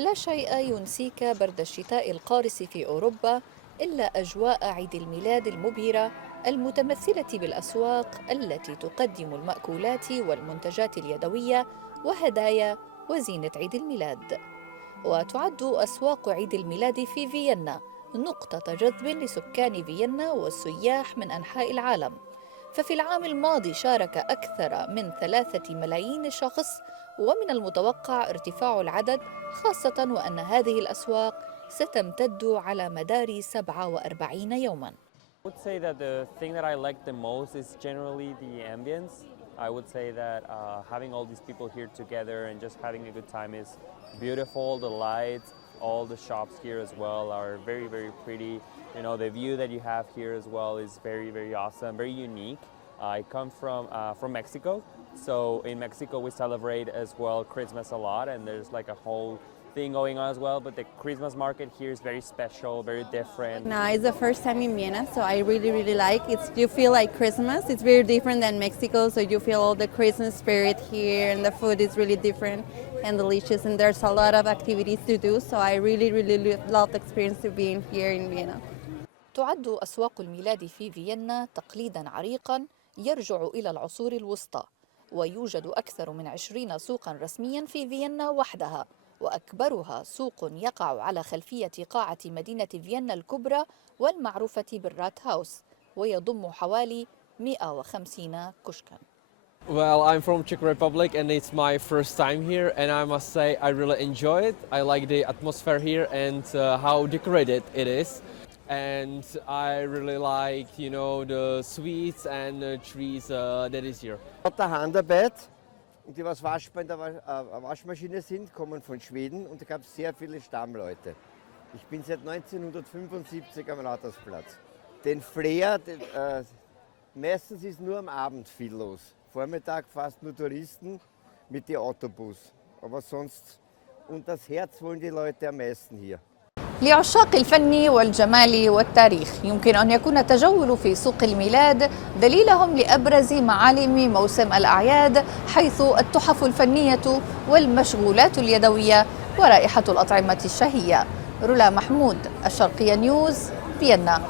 لا شيء ينسيك برد الشتاء القارس في أوروبا إلا أجواء عيد الميلاد المبهرة المتمثلة بالأسواق التي تقدم المأكولات والمنتجات اليدوية وهدايا وزينة عيد الميلاد. وتعد أسواق عيد الميلاد في فيينا نقطة جذب لسكان فيينا والسياح من أنحاء العالم، ففي العام الماضي شارك أكثر من 3 ملايين شخص، ومن المتوقع ارتفاع العدد، خاصة وأن هذه الأسواق ستمتد على مدار 47 يوماً. I would say that the thing that I like the most is generally the ambience. I would say that having all these people here together and just having a good time is beautiful. The lights, all the shops here as well are very, very pretty. You know, the view that you have here as well is very, very awesome, very unique. I come from Mexico, so in Mexico we celebrate as well Christmas a lot, and there's like a whole thing going on as well, but the Christmas market here is very special, very different. No, it's the first time in Vienna, so I really like it. You feel like Christmas. It's very different than Mexico, so you feel all the Christmas spirit here, and the food is really different and delicious, and there's a lot of activities to do, so I really love the experience of being here in Vienna. تعد أسواق الميلاد في فيينا تقليداً عريقاً يرجع إلى العصور الوسطى، ويوجد أكثر من 20 سوقاً رسمياً في فيينا وحدها، وأكبرها سوق يقع على خلفية قاعة مدينة فيينا الكبرى والمعروفة بالرات هاوس، ويضم حوالي 150 كشكاً. Well, I'm from Czech Republic and it's my first time here, and I must say I really enjoy it. I like the atmosphere here and how decorated it is. And I really like, the sweets and trees that is here. Lauter Handarbeit und die was waschbar in der Waschmaschine sind, kommen von Schweden, und da gab es sehr viele Stammleute. Ich bin seit 1975 am Rathausplatz. Den Flair, meistens ist nur am Abend viel los. Vormittag fast nur Touristen mit dem Autobus. Aber sonst, und das Herz wollen die Leute am meisten hier. لعشاق الفن والجمال والتاريخ يمكن أن يكون التجول في سوق الميلاد دليلهم لأبرز معالم موسم الأعياد، حيث التحف الفنية والمشغولات اليدوية ورائحة الأطعمة الشهية. رولا محمود، الشرقية نيوز، فيينا.